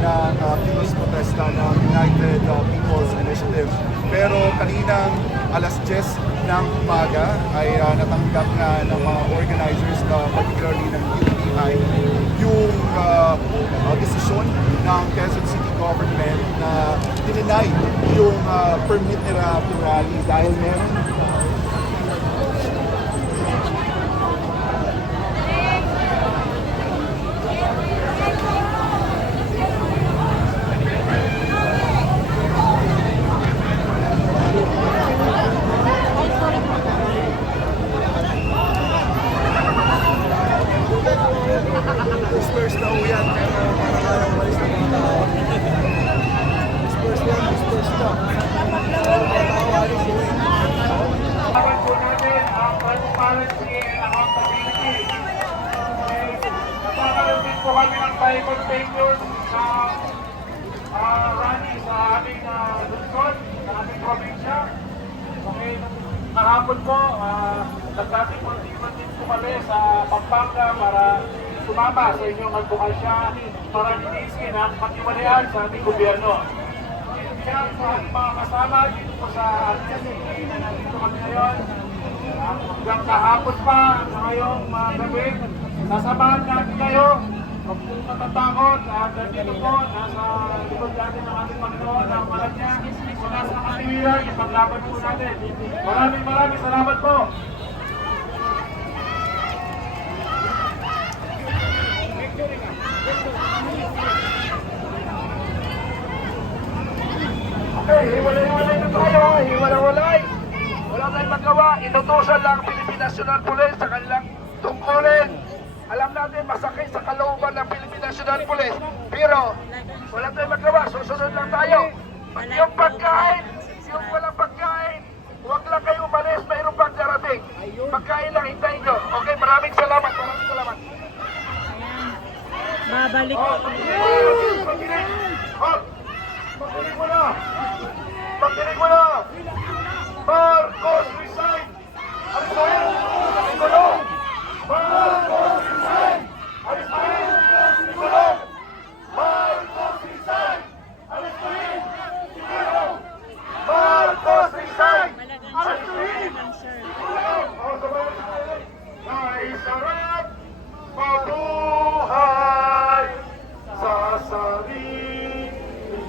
ng kilos protesta ng United People's Initiative. Pero kaninang alas 10 ng umaga ay natanggap na ng mga organizers, particularly ng UPI, yung desisyon ng Quezon City Government na dininay yung permit nila to rally dahil meron disperse na uyan, pero parang ayaw umalis na mga tao. Disperse na. Para po natin ang transparency and accountability. Nagkakaroon din po kami ng simultaneous na rally sa aming lungsod, sa aming probinsya. Okay, kahapon po, nagkakipon-tipon din po kami sa Pampanga para sumama sa inyong advokasya para linisin ang pagkiwalayan sa aming gobyerno. Kaya po ang mga kasama dito po sa City na nandito kami ngayon, hanggang kahapon pa ngayong gabi, sasamahan natin kayo. Huwag po matatakot at dito po, nasa likod natin ng ating Panginoon ang malat niya. So nasa katiwiran, ipaglaban po natin. Maraming salamat po. Okay, hiwalay-hiwalay na tayo. Hiwalay-hiwalay. Wala tayong magawa. Inutusan lang Philippine National Police sa kanilang tungkulin. Alam natin masakit sa kalooban ng Philippine National Police. Pero wala tayong magawa. Susunod lang tayo. Yung pagkain, yung walang pagkain, huwag lang kayo umalis. Mayroong pang darating. Pagkain lang, hintayin nyo. Okay, maraming salamat. Babalik. Magdinig mo na! Marcos resign! Alistahin! Kulong! Marcos resign! Alistahin! Kulong! Marcos resign! Alistahin! Kulong! Marcos resign! Alistahin! Kulong! Naisarap mabuhay sa sariling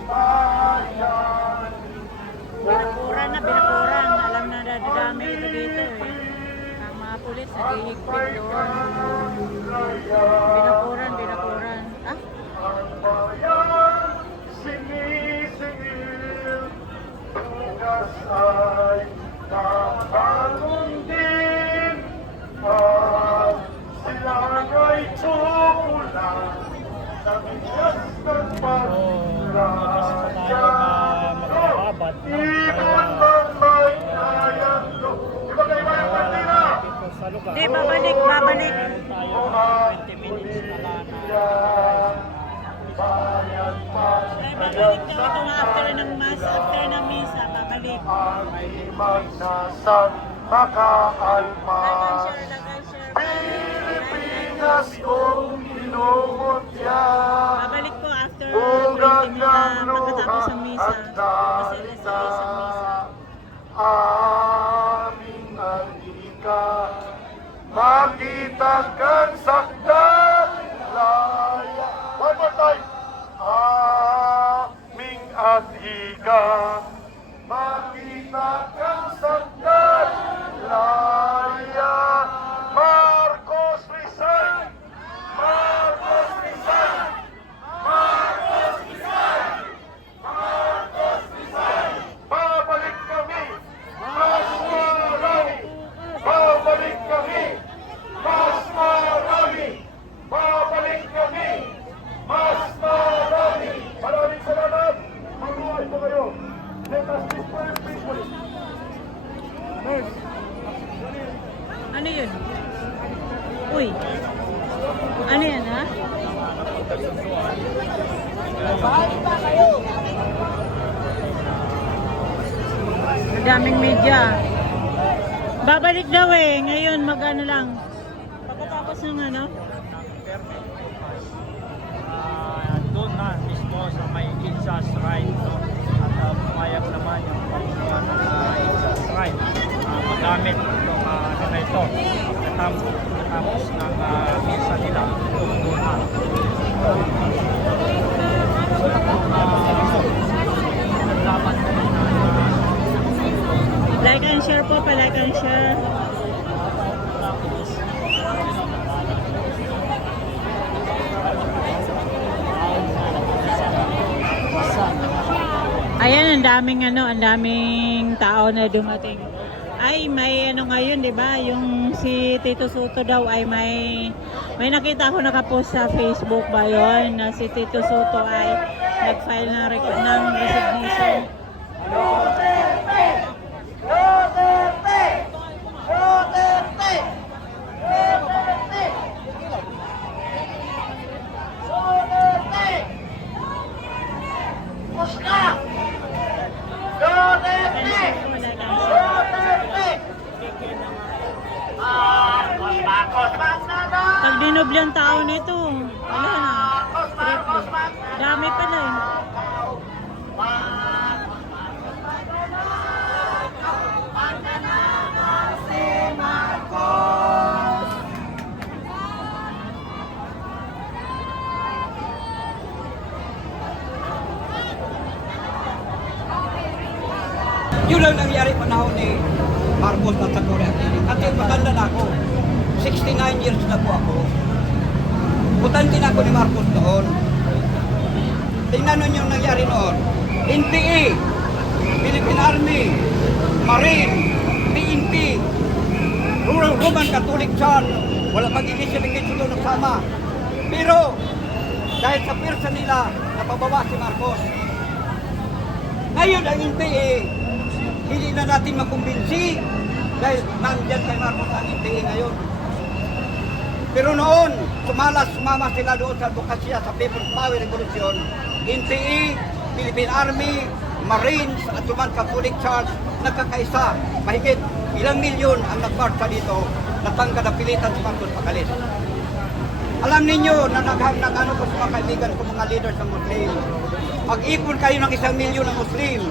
bayan. Binakuran. Alam na dadami ito dito eh. Ang mga pulis naghihigpit doon. Binakuran. Ah? Ang bayan, sinisingil, bukas ay nabangon din. At sila nga'y tumulan sa bigas ng pag-raya. Ibon man may kayando. Di ba kayo yung partida? Hindi, babalik. Bayan Ay, babalik daw ito after ng misa, babalik. ay magnasan makaalmas. Pilipinas kong inumutya. Babalik po after Ugat 20 ng pagkatapos ng misa. at Kasi alas 6 ang misa. Aming alika, makita kang sakdan laya. One more time. Aming alika, makita kang sakdan laya. Marcos resign! Marcos resign! Marcos resign! Marcos resign! Babalik kami! Mas marami! Babalik kami! Mas marami! Babalik kami! Mas marami! Maraming salamat! Mabuhay po kayo! Let us disperse peacefully! Ano yun? Uy. Ano yan, ha? Madaming media. Babalik daw eh. Ngayon mag-ano lang. Pagkatapos ng ano? doon na mismo Like and share po, pa-like and share. Ayan, ang daming tao na dumating. Ay, may ano ngayon, 'di ba? Yung si Tito Soto daw ay may nakita ko nakapost sa Facebook ba 'yon na si Tito Soto ay nag-file ng resignation. Pag dinoble ang tao nito, wala na. Triple. Dami pala eh. Yun lang nangyari panahon ni Marcos at sa Korea. At yung maganda na ako, 69 years na po ako. Butante na ako ni Marcos noon. Tingnan nun yung nangyari noon. NPA, Philippine Army, Marine, PNP, Rural Roman Catholic Church, wala mag-ikisigit doon nagsama. Pero, dahil sa pirsa nila, napababa si Marcos. Ngayon ang NPA, hindi na natin makumbinsi dahil nandiyan kay Marcos ang NPA ngayon. Pero noon, sumama sila doon sa advokasya sa People's Power Revolution. NPA, Philippine Army, Marines at Roman Catholic Church nagkakaisa. Mahigit ilang milyon ang nagmarcha dito natanggal ang pilitan si Marcos pakalis. Alam ninyo na nag-ano ko sa mga kaibigan ko, mga leaders ng Muslim. Mag-ipon kayo ng 1 milyon ng Muslim.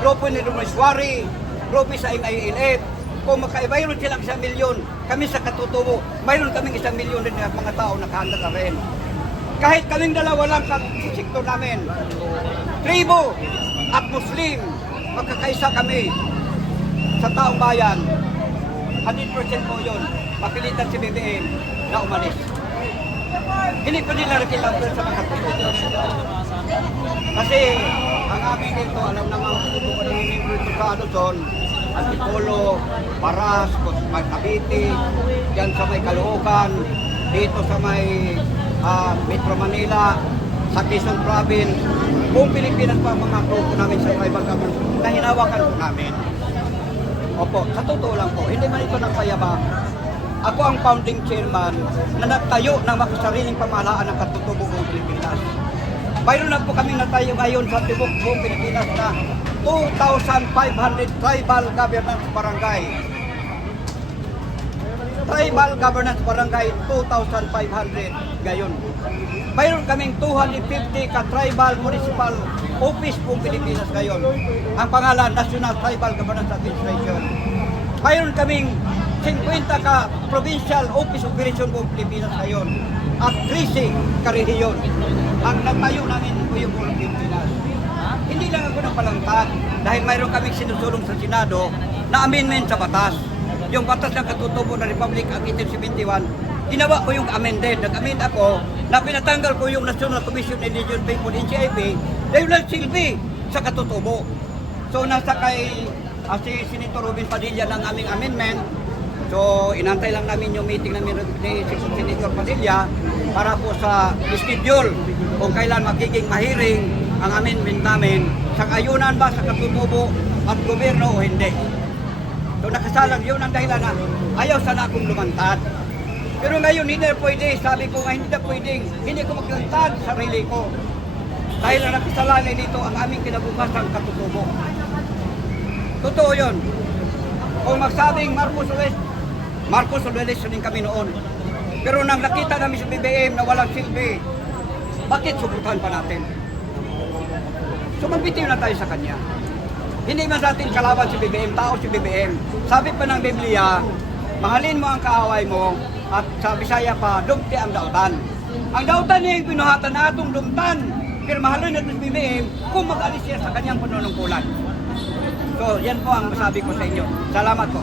Grupo ni Rumeswari, grupo sa MILF. Kung mayroon silang 1 milyon, kami sa katutubo, mayroon kaming 1 milyon din ng mga tao nakahanda na rin. Kahit kaming dalawa lang sa sektor namin, tribo at Muslim, magkakaisa kami sa taong bayan. 100% po yun, mapilitan si BBM na umalis. Hindi pa nila nakilang sa mga katutubo. Kasi ang amin dito, alam naman kung ano yung membro ito sa Adolson, Antipolo, Paras, Cavite, dyan sa may Caloocan, dito sa may Metro Manila, sa Quezon Province, buong Pilipinas pa ang mga grupo namin sa tribal government na hinawakan po namin. Opo, sa totoo lang po, hindi man ito nagpayabang. Ako ang founding chairman na nagtayo ng makasariling pamahalaan ng katutubo buong Pilipinas. Mayroon na po kami natayo ngayon sa buong Pilipinas na 2,500 tribal governance barangay. Tribal governance barangay, 2,500 ngayon. Mayroon kaming 250 ka-tribal municipal office buong Pilipinas ngayon. Ang pangalan, National Tribal Governance Administration. Mayroon kaming 50 ka provincial office operation buong Pilipinas ngayon. At 13 ka-rehiyon. Ang nagtayo namin po yung buong Pilipinas. Hindi lang ako napalangtad dahil mayroon kaming sinusulong sa Senado na amendment sa batas. Yung batas ng katutubo ng Republic Act 1871, ginawa ko yung amended. Nag-amend ako na pinatanggal ko yung National Commission on Indigenous People, NCIP, dahil lang silbi sa katutubo. So nasa kay si Senator Robin Padilla ng aming amendment. So inantay lang namin yung meeting namin ni Senator Padilla para po sa schedule kung kailan magiging mahiring ang amendment namin, sang-ayunan ba sa katutubo at gobyerno o hindi. So nakasalang yun ang dahilan na ayaw sana akong lumantad. Pero ngayon hindi na pwede, sabi ko nga hindi na pwedeng, hindi ko maglantad sa sarili ko. Dahil na nakasalanay dito ang aming kinabukasan katutubo. Totoo yun. Kung magsabing Marcos Solis din kami noon. Pero nang nakita namin sa BBM na walang silbi, bakit subutan pa natin? So magbitiw na tayo sa kanya. Hindi man natin kalaban si BBM, tao si BBM. Sabi pa ng Biblia, mahalin mo ang kaaway mo at sa Bisaya pa, dugti ang daotan. Ang dautan niya yung pinuhatan na atong lumtan. Pero mahalin natin si BBM kung mag-alis siya sa kanyang panunungkulan. So, yan po ang masabi ko sa inyo. Salamat po.